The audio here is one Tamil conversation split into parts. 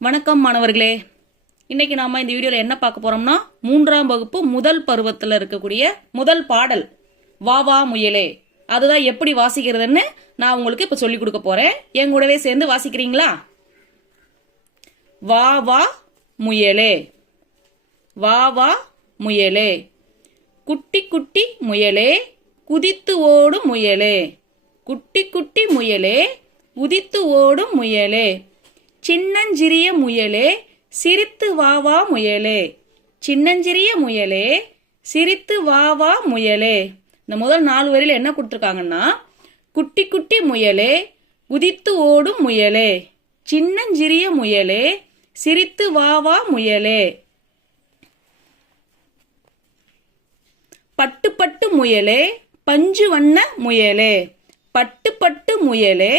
வணக்கம் மாணவர்களே. இன்னைக்கு நாம இந்த வீடியோல என்ன பார்க்க போறோம்னா, 3ஆம் வகுப்பு முதல் பருவத்தில் இருக்கக்கூடிய முதல் பாடல் வா வா முயலே. அதுதான் எப்படி வாசிக்கிறதுன்னு நான் உங்களுக்கு இப்ப சொல்லி கொடுக்க போறேன். என் கூடவே சேர்ந்து வாசிக்கிறீங்களா? வா வா முயலே, வா வா முயலே, குட்டி குட்டி முயலே, குதித்து ஓடும் முயலே, குட்டி குட்டி முயலே, குதித்து ஓடும் முயலே, சின்னஞ்சிறிய முயலே, சிரித்து வா வா முயலே, சின்னஞ்சிறிய முயலே, சிரித்து வா வா முயலே. இந்த முதல் 4 வரியில என்ன கொடுத்துருக்காங்கன்னா, குட்டி குட்டி முயலே, குதித்து ஓடும் முயலே, சின்னஞ்சிறிய முயலே, சிரித்து வா வா முயலே, பட்டு பட்டு முயலே, பஞ்சு வண்ண முயலே, பட்டு பட்டு முயலே,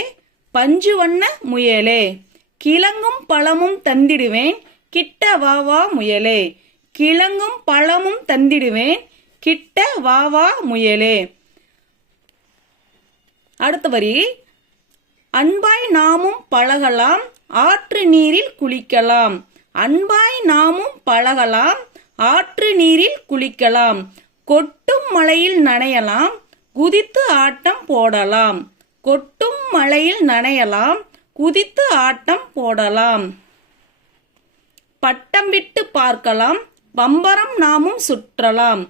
பஞ்சு வண்ண முயலே, கிழங்கும் பழமும் தந்திடுவேன் கிட்ட வா வா முயலே, கிழங்கும் பழமும் தந்திடுவேன் கிட்ட வா வா முயலே. அடுத்த வரி, அன்பாய் நாமும் பழகலாம் ஆற்று நீரில் குளிக்கலாம், அன்பாய் நாமும் பழகலாம் ஆற்று நீரில் குளிக்கலாம், கொட்டும் மழையில் நனையலாம் குதித்து ஆட்டம் போடலாம், கொட்டும் மழையில் நனையலாம் குதித்து ஆட்டம் போடலாம், பட்டம் விட்டு பார்க்கலாம் பம்பரம் நாமும் சுற்றலாம்,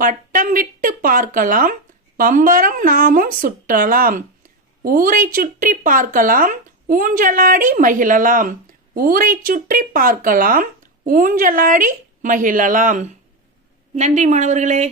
பட்டம் விட்டு பார்க்கலாம் பம்பரம் நாமும் சுற்றலாம், ஊரை சுற்றி பார்க்கலாம் ஊஞ்சலாடி மகிழலாம், ஊரை சுற்றி பார்க்கலாம் ஊஞ்சலாடி மகிழலாம். நன்றி மாணவர்களே.